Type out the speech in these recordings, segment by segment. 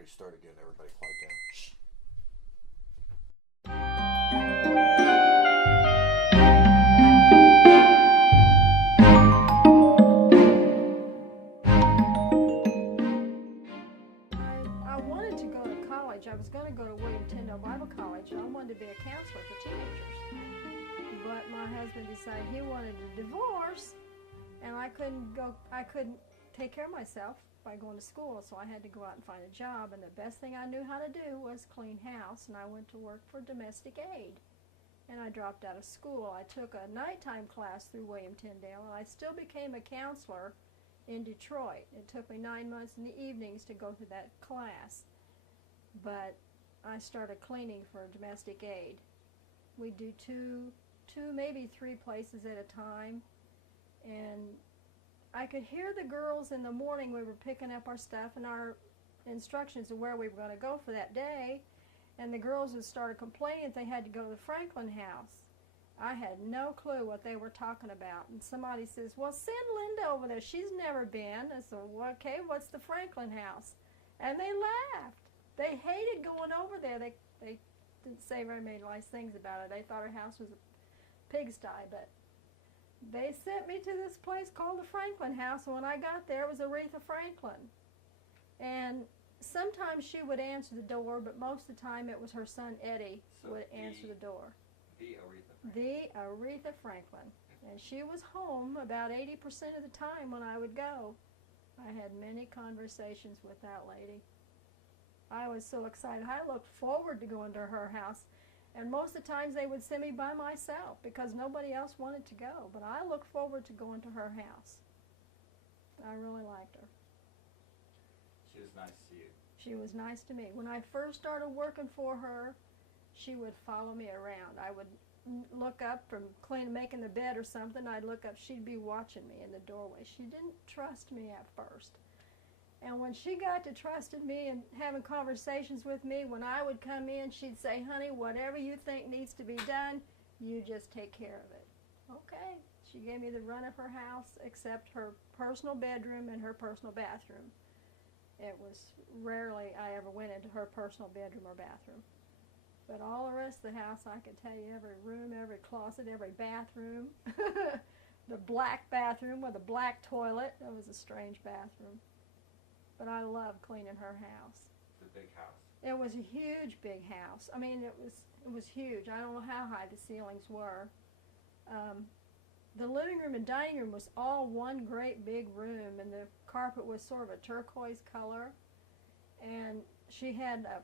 Ready to start again. Everybody quiet down. Shh. I wanted to go to college. I was going to go to William Tyndale Bible College. I wanted to be a counselor for teenagers. But my husband decided he wanted a divorce, and I couldn't take care of myself by going to school, so I had to go out and find a job, and the best thing I knew how to do was clean house, and I went to work for domestic aid. And I dropped out of school. I took a nighttime class through William Tyndale, and I still became a counselor in Detroit. It took me 9 months in the evenings to go through that class. But I started cleaning for domestic aid. We do two, maybe three places at a time. And I could hear the girls in the morning. We were picking up our stuff and our instructions of where we were going to go for that day. And the girls had started complaining that they had to go to the Franklin house. I had no clue what they were talking about. And somebody says, well, send Linda over there. She's never been. I said, well, okay, what's the Franklin house? And they laughed. They hated going over there. They didn't say very many nice things about it. They thought her house was a pigsty. But they sent me to this place called the Franklin house. And when I got there, it was Aretha Franklin. And sometimes she would answer the door, but most of the time it was her son Eddie would answer the door. The Aretha Franklin. And she was home about 80% of the time when I would go. I had many conversations with that lady. I was so excited. I looked forward to going to her house. And most of the times they would send me by myself because nobody else wanted to go. But I looked forward to going to her house. I really liked her. She was nice to you. She was nice to me. When I first started working for her, she would follow me around. I would look up from making the bed or something. I'd look up. She'd be watching me in the doorway. She didn't trust me at first. And when she got to trusting me and having conversations with me, when I would come in, she'd say, honey, whatever you think needs to be done, you just take care of it. Okay. She gave me the run of her house except her personal bedroom and her personal bathroom. It was rarely I ever went into her personal bedroom or bathroom. But all the rest of the house, I could tell you every room, every closet, every bathroom. The black bathroom with a black toilet. That was a strange bathroom. But I loved cleaning her house. It's a big house. It was a huge, big house. I mean, it was huge. I don't know how high the ceilings were. The living room and dining room was all one great big room, and the carpet was sort of a turquoise color. And she had a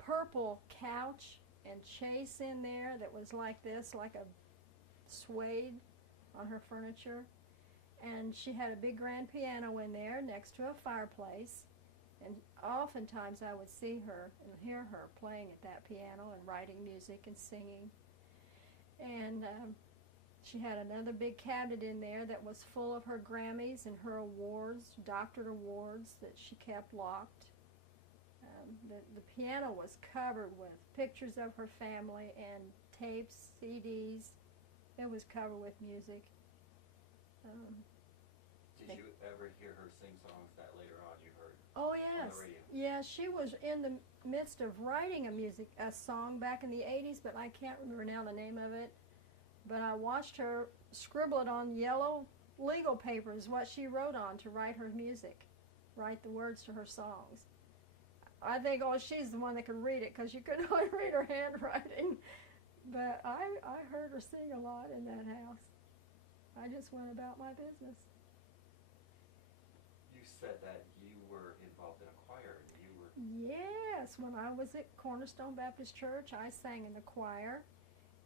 purple couch and chase in there that was like this, like a suede on her furniture. And she had a big grand piano in there next to a fireplace. And oftentimes I would see her and hear her playing at that piano and writing music and singing. And she had another big cabinet in there that was full of her Grammys and her awards, doctorate awards that she kept locked. The piano was covered with pictures of her family and tapes, CDs. It was covered with music. Did you ever hear her sing songs that later on you heard Oh, on yes. the radio? Yeah, she was in the midst of writing a song back in the 80s, but I can't remember now the name of it. But I watched her scribble it on yellow legal papers, what she wrote on to write her music, write the words to her songs. I think, oh, she's the one that could read it because you couldn't really read her handwriting. But I heard her sing a lot in that house. I just went about my business. You said that you were involved in a choir. And you were. Yes, when I was at Cornerstone Baptist Church, I sang in the choir.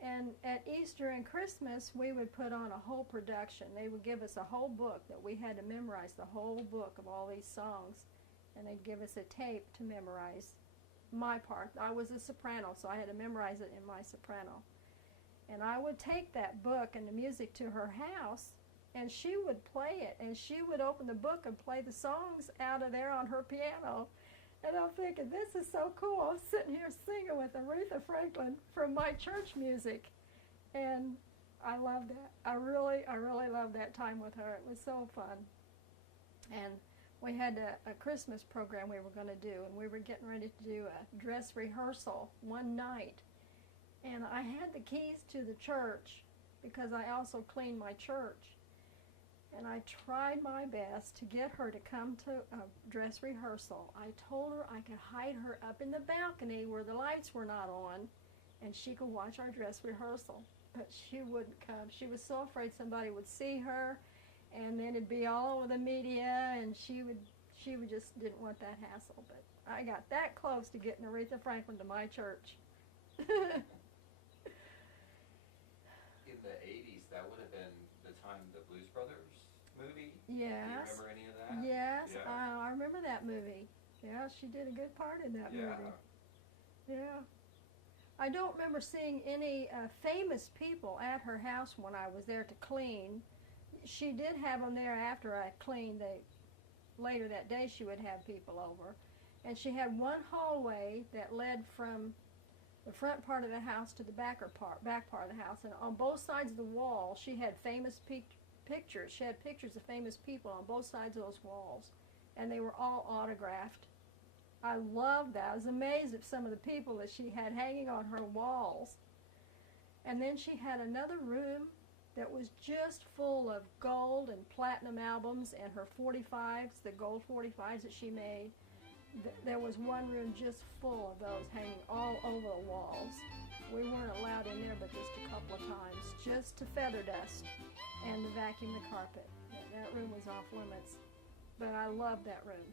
And at Easter and Christmas, we would put on a whole production. They would give us a whole book that we had to memorize, the whole book of all these songs. And they'd give us a tape to memorize my part. I was a soprano, so I had to memorize it in my soprano. And I would take that book and the music to her house, and she would play it. And she would open the book and play the songs out of there on her piano. And I'm thinking, this is so cool. I'm sitting here singing with Aretha Franklin from my church music. And I loved that. I really loved that time with her. It was so fun. And we had a Christmas program we were going to do, and we were getting ready to do a dress rehearsal one night. And I had the keys to the church because I also cleaned my church. And I tried my best to get her to come to a dress rehearsal. I told her I could hide her up in the balcony where the lights were not on, and she could watch our dress rehearsal. But she wouldn't come. She was so afraid somebody would see her, and then it'd be all over the media, and she just didn't want that hassle. But I got that close to getting Aretha Franklin to my church. In the 80s, that would have been the time the Blues Brothers movie? Yes. Do you remember any of that? Yes, Yeah. I remember that movie. Yeah, she did a good part in that movie. Yeah. I don't remember seeing any famous people at her house when I was there to clean. She did have them there after I cleaned. Later that day she would have people over. And she had one hallway that led from the front part of the house to the back part of the house. And on both sides of the wall she had famous pictures. She had pictures of famous people on both sides of those walls. And they were all autographed. I loved that. I was amazed at some of the people that she had hanging on her walls. And then she had another room that was just full of gold and platinum albums and her 45s, the gold 45s that she made. There was one room just full of those hanging all over the walls. We weren't allowed in there but just a couple of times, just to feather dust and to vacuum the carpet. That room was off limits, but I loved that room.